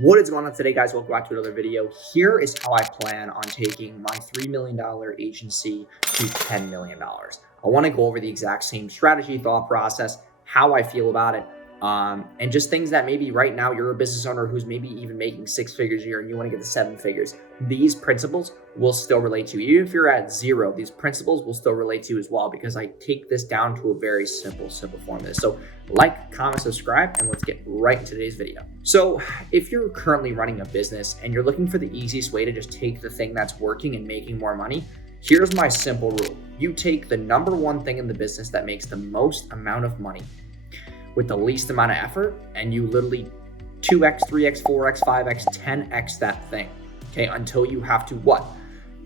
What is going on today, guys? Welcome back to another video. Here is how I plan on taking my $3 million agency to $10 million. I want to go over the exact same strategy, thought process, how I feel about it, and just things that maybe right now you're a business owner who's maybe even making 6 figures a year and you want to get to 7 figures. These principles will still relate to you. Even if you're at 0, these principles will still relate to you as well, because I take this down to a very simple formula. So like, comment, subscribe, and let's get right into today's video. So if you're currently running a business and you're looking for the easiest way to just take the thing that's working and making more money, here's my simple rule. You take the number one thing in the business that makes the most amount of money with the least amount of effort, and you literally 2x, 3x, 4x, 5x, 10x that thing, okay? Until you have to what?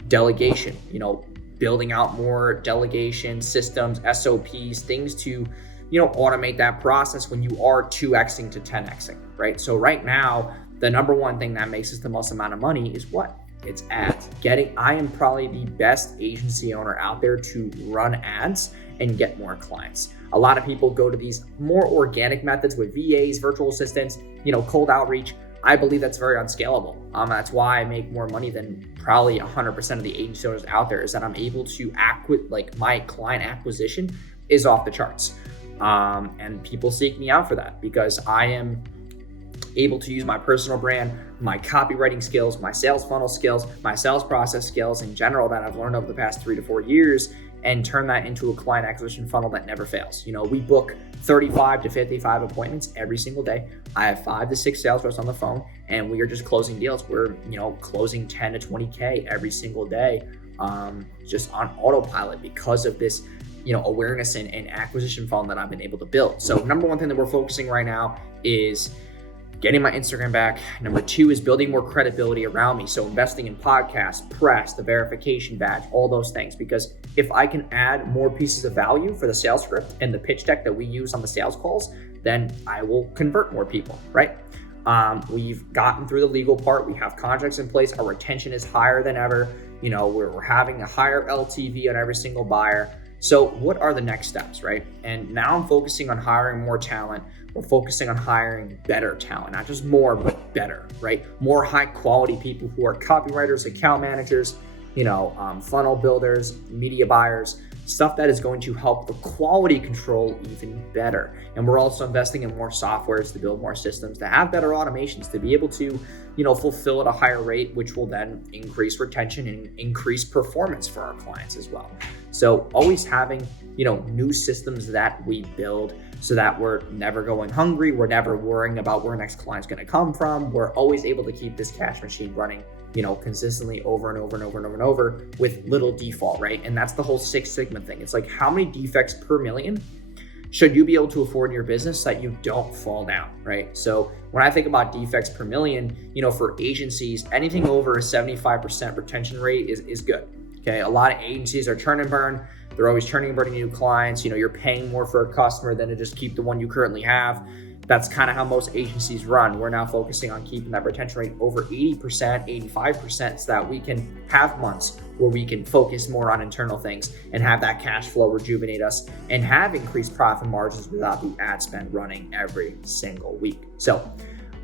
Delegation, building out more delegation systems, SOPs, things to, automate that process when you are 2xing to 10xing, right? So right now, the number one thing that makes us the most amount of money is what? It's ads. I am probably the best agency owner out there to run ads and get more clients. A lot of people go to these more organic methods with VAs, virtual assistants, cold outreach. I believe that's very unscalable. That's why I make more money than probably 100% of the agency owners out there, is that I'm able to my client acquisition is off the charts. And people seek me out for that because I am able to use my personal brand, my copywriting skills, my sales funnel skills, my sales process skills in general that I've learned over the past 3 to 4 years, and turn that into a client acquisition funnel that never fails. We book 35 to 55 appointments every single day. I have 5 to 6 sales reps on the phone, and we are just closing deals. We're, closing 10 to 20K every single day, just on autopilot because of this, awareness and acquisition funnel that I've been able to build. So number one thing that we're focusing right now is getting my Instagram back. Number 2 is building more credibility around me. So investing in podcasts, press, the verification badge, all those things. Because if I can add more pieces of value for the sales script and the pitch deck that we use on the sales calls, then I will convert more people, right? We've gotten through the legal part. We have contracts in place. Our retention is higher than ever. We're having a higher LTV on every single buyer. So what are the next steps, right? And now I'm focusing on hiring more talent. We're focusing on hiring better talent, not just more, but better, right? More high quality people who are copywriters, account managers, funnel builders, media buyers, stuff that is going to help the quality control even better. And we're also investing in more softwares to build more systems, to have better automations, to be able to, fulfill at a higher rate, which will then increase retention and increase performance for our clients as well. So always having, new systems that we build so that we're never going hungry. We're never worrying about where our next client's going to come from. We're always able to keep this cash machine running, consistently over and over and over and over and over with little default, right? And that's the whole 6 Sigma thing. It's like, how many defects per million should you be able to afford in your business so that you don't fall down, right? So when I think about defects per million, for agencies, anything over a 75% retention rate is good. Okay, a lot of agencies are churn and burn. They're always churning and burning new clients. You're paying more for a customer than to just keep the one you currently have. That's kind of how most agencies run. We're now focusing on keeping that retention rate over 80%, 85%, so that we can have months where we can focus more on internal things and have that cash flow rejuvenate us and have increased profit margins without the ad spend running every single week. So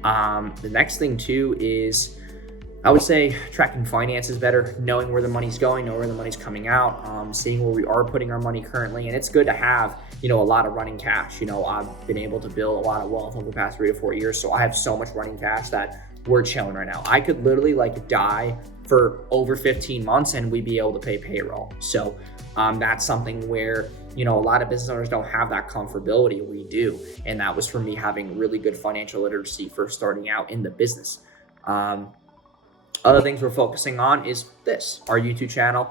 the next thing too is, I would say, tracking finances better, knowing where the money's going, knowing where the money's coming out, seeing where we are putting our money currently. And it's good to have, a lot of running cash. I've been able to build a lot of wealth over the past 3 to 4 years. So I have so much running cash that we're chilling right now. I could literally die for over 15 months and we'd be able to pay payroll. So that's something where, a lot of business owners don't have that comfortability. We do. And that was from me having really good financial literacy first starting out in the business. Other things we're focusing on is our YouTube channel,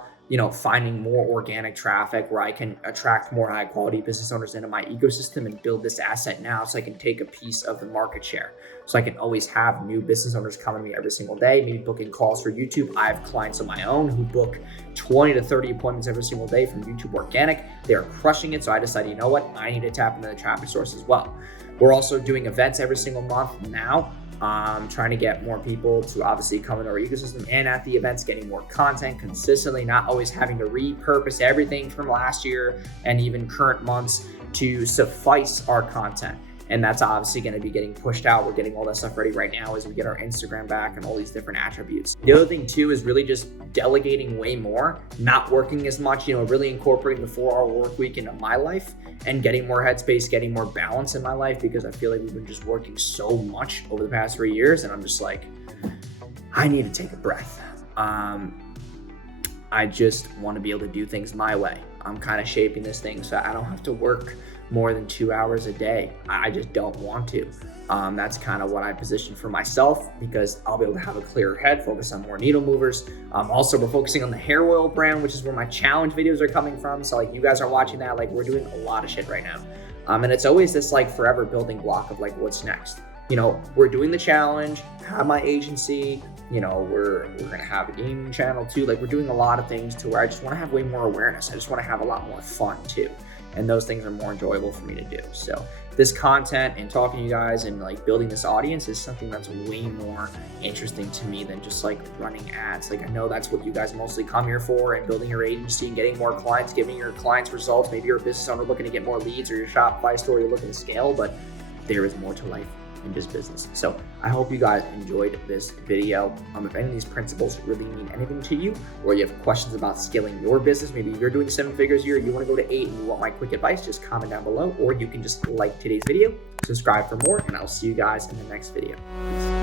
finding more organic traffic where I can attract more high quality business owners into my ecosystem and build this asset now so I can take a piece of the market share. So I can always have new business owners coming to me every single day, maybe booking calls for YouTube. I have clients of my own who book 20 to 30 appointments every single day from YouTube organic. They're crushing it. So I decided, I need to tap into the traffic source as well. We're also doing events every single month now. Trying to get more people to obviously come into our ecosystem, and at the events getting more content consistently, not always having to repurpose everything from last year and even current months to suffice our content. And that's obviously going to be getting pushed out. We're getting all that stuff ready right now as we get our Instagram back and all these different attributes. The other thing too is really just delegating way more, not working as much, really incorporating the 4-hour work week into my life and getting more headspace, getting more balance in my life, because I feel like we've been just working so much over the past 3 years. And I'm just like, I need to take a breath. I just want to be able to do things my way. I'm kind of shaping this thing so I don't have to work more than 2 hours a day. I just don't want to. That's kind of what I position for myself, because I'll be able to have a clearer head, focus on more needle movers. Also, we're focusing on the hair oil brand, which is where my challenge videos are coming from. So like, you guys are watching that, like, we're doing a lot of shit right now. And it's always this like forever building block of like, what's next? We're doing the challenge, have my agency, we're gonna have a gaming channel too. Like, we're doing a lot of things to where I just want to have way more awareness. I just want to have a lot more fun too. And those things are more enjoyable for me to do. So this content and talking to you guys and like building this audience is something that's way more interesting to me than just like running ads. Like, I know that's what you guys mostly come here for, and building your agency and getting more clients, giving your clients results. Maybe you're a business owner looking to get more leads, or your Shopify store, you're looking to scale, but there is more to life in this business. So I hope you guys enjoyed this video. If any of these principles really mean anything to you, or you have questions about scaling your business, maybe you're doing 7 figures a year, you want to go to 8 and you want my quick advice, just comment down below, or you can just like today's video, subscribe for more, and I'll see you guys in the next video. Peace.